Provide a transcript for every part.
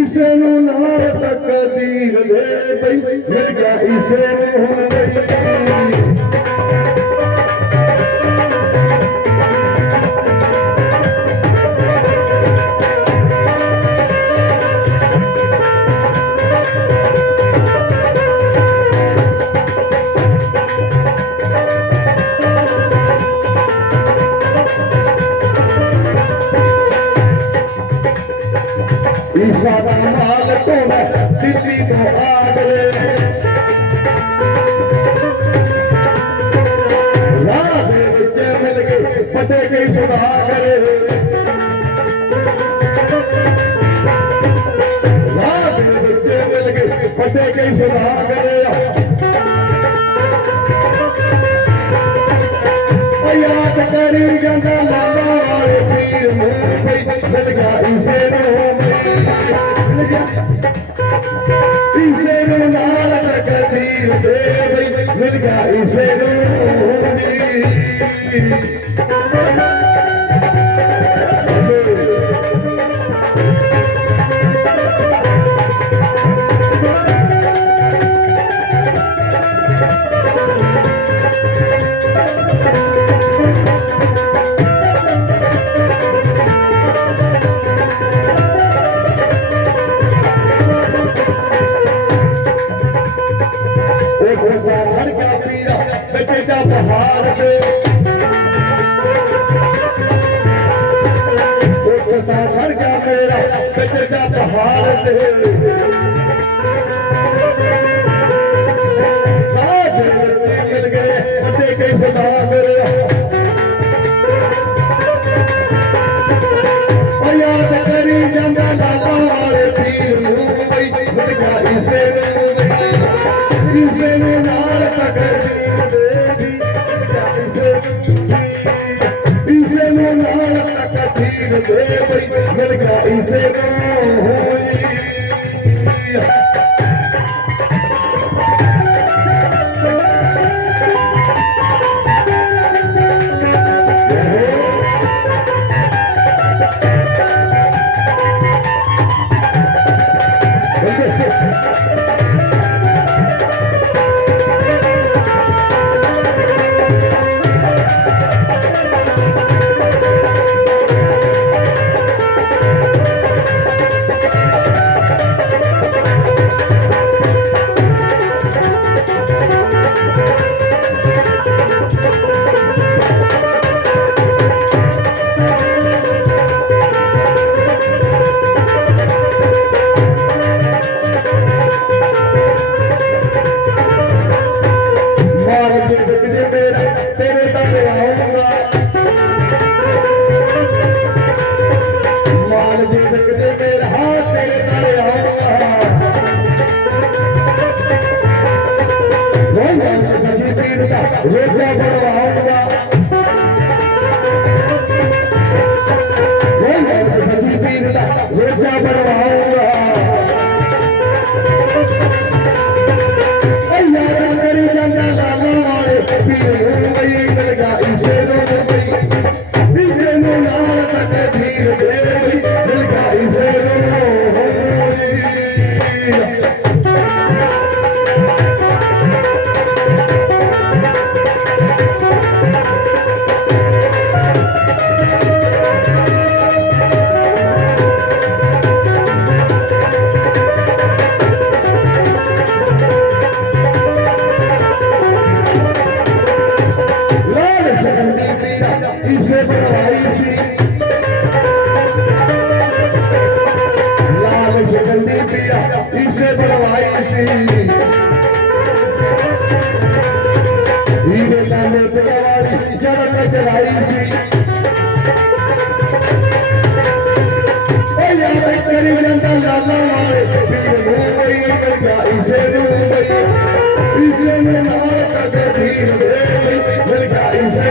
इसे नू नाल तकदीर दे पई मिल गया इसे नू ईसा दा माल तो मैं दिल्ली तो आ गए राह दे विच मिल गए बड़े कई सुधा करे राह दे विच मिल गए बड़े कई सुधा करे याद करी गंदा लाला वाले पीर मुंह पई मिल गया इसे नू इसे नाल तकदीर दे मिल गया इसे पहाड़ पे घर गया मेरा बेटा पहाड़ पे मिल गए बड़े कई सुधा करे याद करी जांदा लाला वाले पीर मुंह पई मिल गया इसे नाल तकदीर दे मिल गया इसे रोजा बढ़वाऊंगा सजी पीर दा रोजा बढ़वाऊंगा याद मेरी जंगा लाला वाले पीर मुंबई मिल गया इसे नो नाल तकदीर दे मिल गया इसे चढ़ाई सी लाला वाले इसे नाल तकदीर दे मिल गया इसे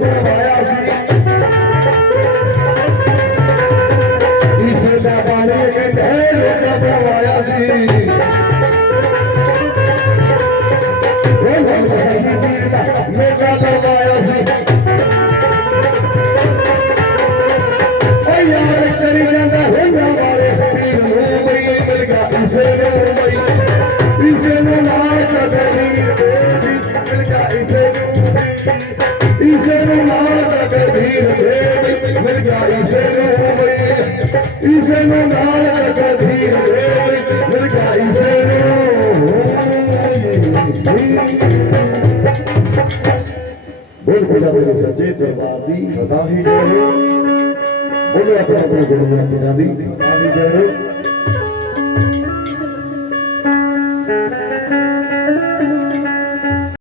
ਬਣਵਾਇਆ ਸੀ ਇਸੇ ਦਾ ਬਾਣੇ ਕਹਿੰਦੇ ਰੋਕਾ ਬਣਵਾਇਆ ਸੀ ਉਹ ਸਹੀ ਪੀਰ ਦਾ ਮੇਰਾ ਦਰਵਾਇਆ ਸੀ ਓ ਯਾਰ ਕਰੀ ਜਾਂਦਾ ਹੁੰਦਾ ਵਾਲੇ ਪੀਰ ਨੂੰ ਬਈ ਮਿਲ ਗਿਆ ਇਸੇ ਨੂੰ ਬਈ ਇਸੇ ਨੂੰ ਨਾਲ ਕਦਰੀ ਮਿਲ ਗਿਆ ਇਸੇ ਨੂੰ ਨਾਲ ਕਦੀਰ ਦੇ ਮਿਲ ਗਿਆ ਇਸੇ ਨੂੰ ਬਈ ਇਸੇ ਨੂੰ ਨਾਲ ਕਦੀਰ ਦੇ ਮਿਲ ਗਿਆ ਇਸੇ ਨੂੰ बोल बोला मेरे सच्चे दरबार दी सदा ही जय हो बोलो अपने अपने गुरुओं पीरां दी सदा ही जय हो